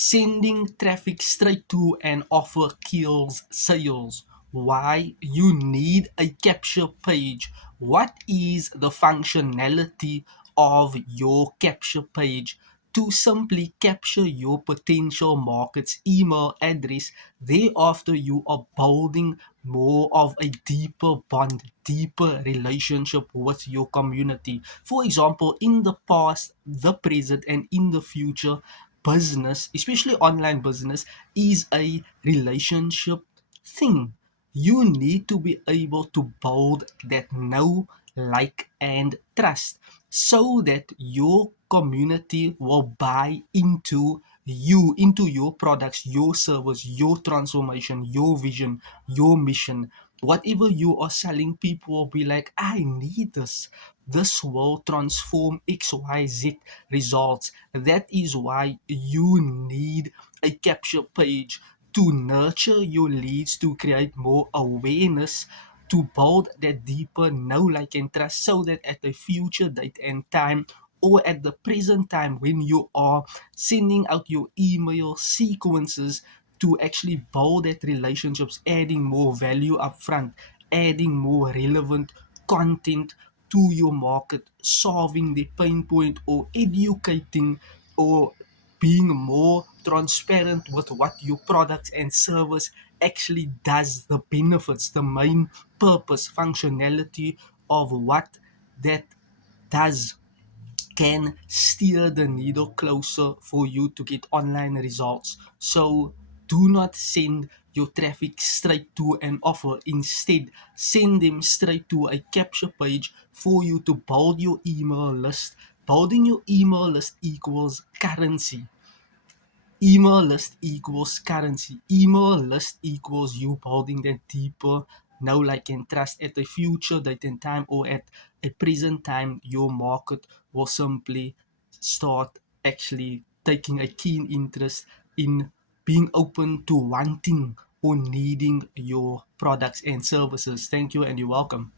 Sending traffic straight to an offer kills sales. Why you need a capture page? What is the functionality of your capture page? To simply capture your potential market's email address. Thereafter, you are building more of a deeper bond, deeper relationship with your community. For example, in the past, the present, and in the future, business, especially online business, is a relationship thing. You need to be able to build that know, like, and trust so that your community will buy into you, into your products, your service, your transformation, your vision, your mission. Whatever you are selling, people will be like, I need this. This will transform XYZ results. That is why you need a capture page to nurture your leads, to create more awareness, to build that deeper know, like, and trust, so that at a future date and time, or at the present time when you are sending out your email sequences, to actually build that relationships, adding more value up front, adding more relevant content to your market, solving the pain point, or educating, or being more transparent with what your products and service actually does, the benefits, the main purpose, functionality of what that does, can steer the needle closer for you to get online results. So do not send your traffic straight to an offer. Instead, send them straight to a capture page for you to build your email list. Building your email list equals currency. Email list equals currency. Email list equals you building that deeper know, like, and trust. At a future date and time, or at a present time, your market will simply start actually taking a keen interest in being open to wanting or needing your products and services. Thank you, and you're welcome.